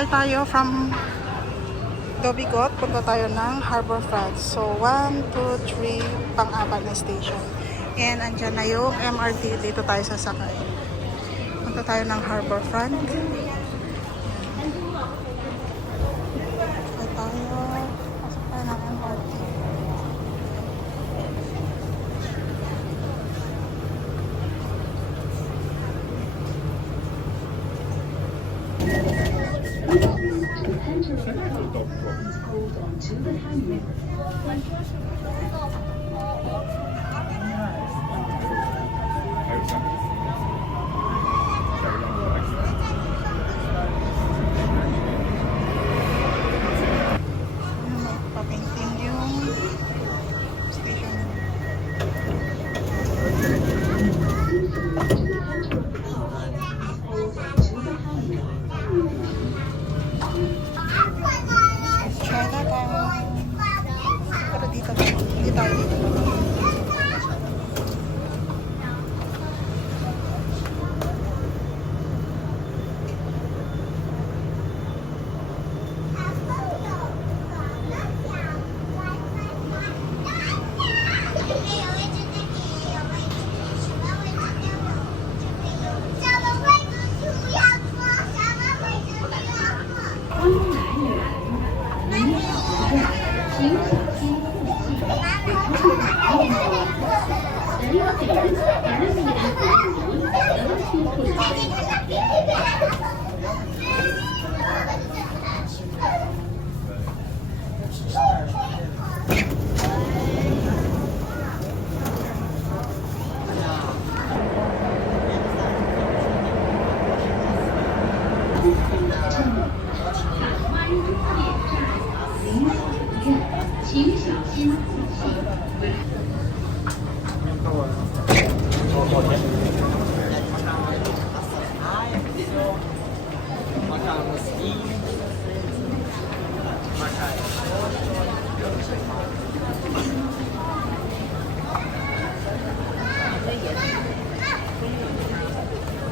Sakay tayo from Dobigot, punta tayo ng Harbourfront. So, 1, 2, 3, pang-apat na station. And andyan na yung MRT. Dito tayo sasakay. Punta tayo ng Harbourfront. Sakay tayo. Pasok tayo ng MRT. Hold on to the handrail. Papainting yung station. Chinatown. Pero dito ba? Hindi tayo dito.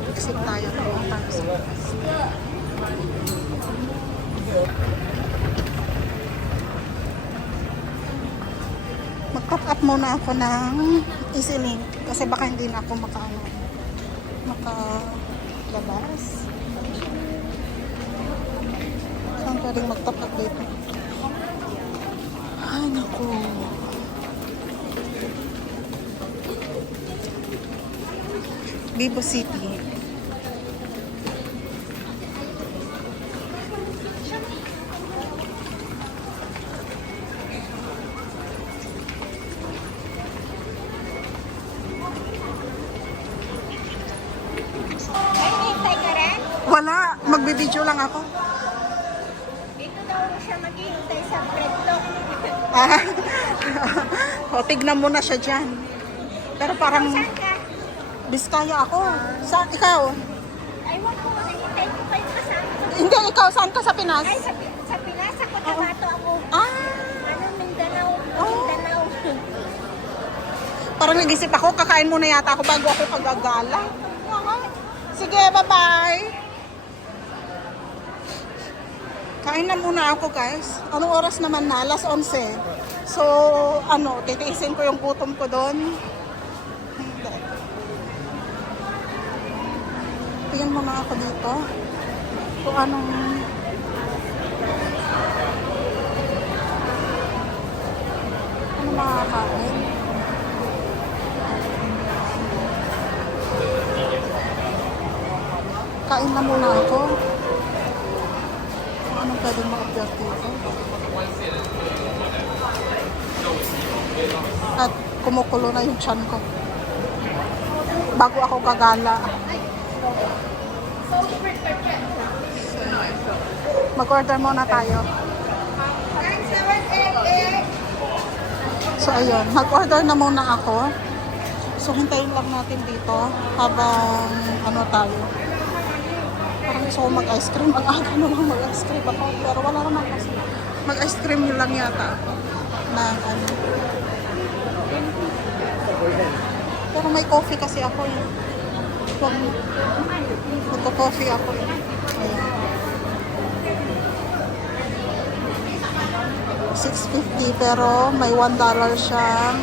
Exit tayo. Mag-top up muna ako ng EasyLink kasi baka hindi na ako makalabas. Saan pwedeng mag-top up dito? Ay, naku. Vivo City. Wala, magbibideo lang ako. Dito daw siya maghihintay sa Fredlock. O, tignan mo na siya dyan. Pero parang Saan ka? Biskaya ako. Saan ikaw? Aywan ko, nakihintay ko kayo kasama ko. Hindi, ikaw saan ka sa Pinas? Ay, sa Pinas, sa Cotabato ako. Ah, Ano, Mindanao. Oh. Mindanao. parang nag-isip ako, kakain muna yata ako bago ako pagagala. Sige, bye-bye. Kain na muna ako, guys. Anong oras naman na? Alas 11. So, titiisin ko yung gutom ko doon. Hindi. Tingnan muna ako dito. Kung anong... Ano makakain? Kain na muna ako. Anong pwedeng ma-observe dito? At kumukulo na yung tiyan ko. Bago ako gagala. Mag-order muna tayo. So ayun, mag-order na muna ako. So hintayin lang natin dito habang tayo. Parang gusto ko mag-ice cream. Ang aga naman mag-ice cream ako. Pero wala naman kasi. Mag-ice cream lang yata ako. Pero may coffee kasi ako eh. Magko-coffee ako eh. Ayan. 6.50 pero may $1 siyang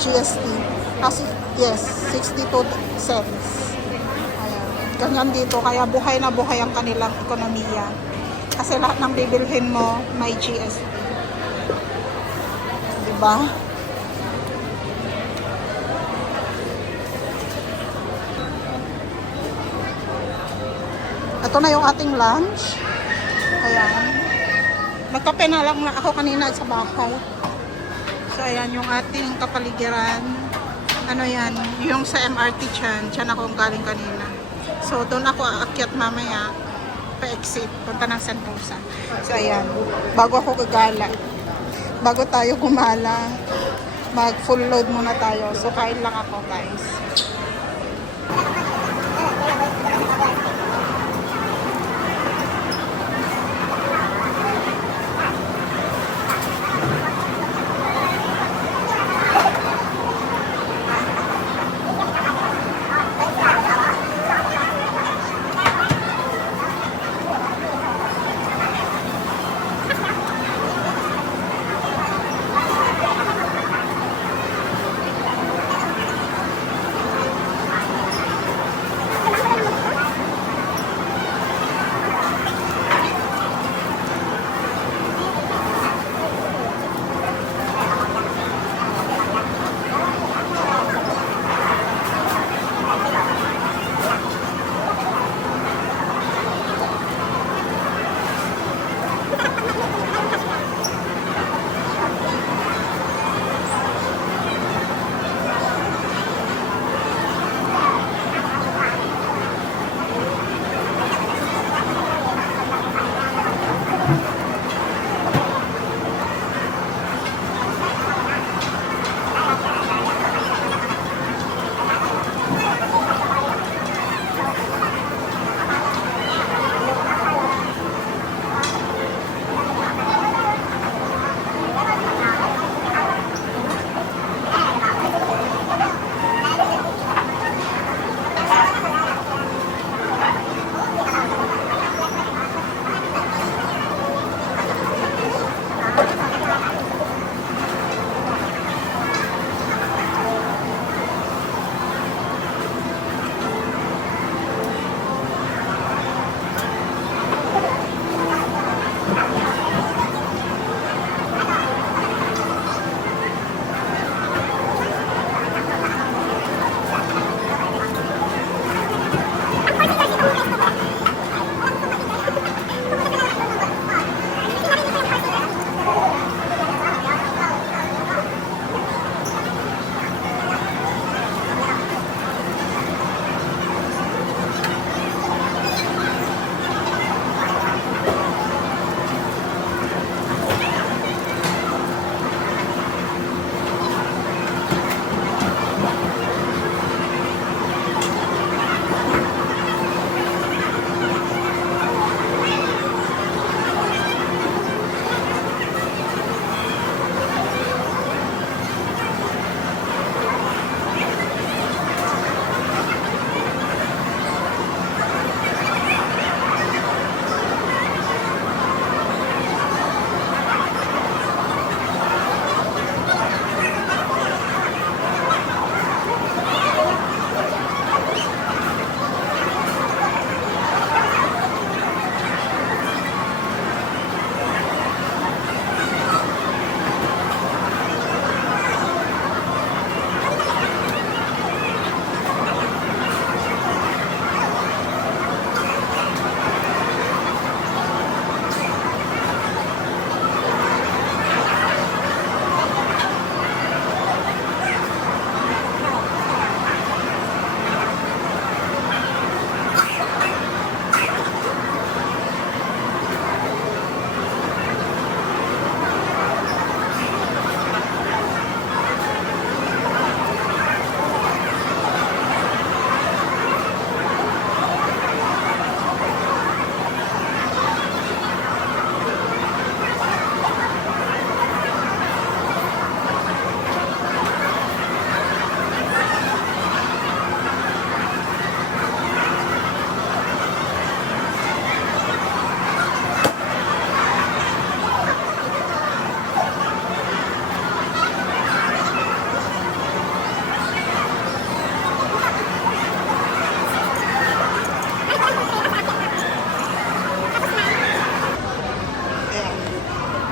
GST. Kasi, yes, 62 cents. Ayan. Ganyan dito. Kaya buhay na buhay ang kanilang ekonomiya. Kasi lahat ng bibilhin mo, may GST. Diba? Ito na yung ating lunch. Ayan. Nagkape na lang na ako kanina sa bahay. So, ayan yung ating kapaligiran. Ano yan? Yung sa MRT dyan ako galing kanina. So, doon ako aakyat mamaya. Pa-exit. Punta ng San Rosa. So, ayan. Bago ako gagala. Bago tayo gumala. Mag full load muna tayo. So, kain lang ako, guys.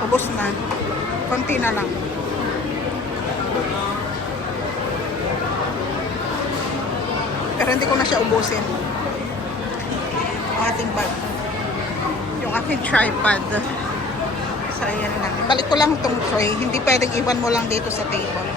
Ubos na. Konti na lang. Pero hindi ko na siya ubusin. Ang ating bag. Yung aking tripod. So, ayan lang. Balik ko lang itong tray. Hindi pwedeng iwan mo lang dito sa table.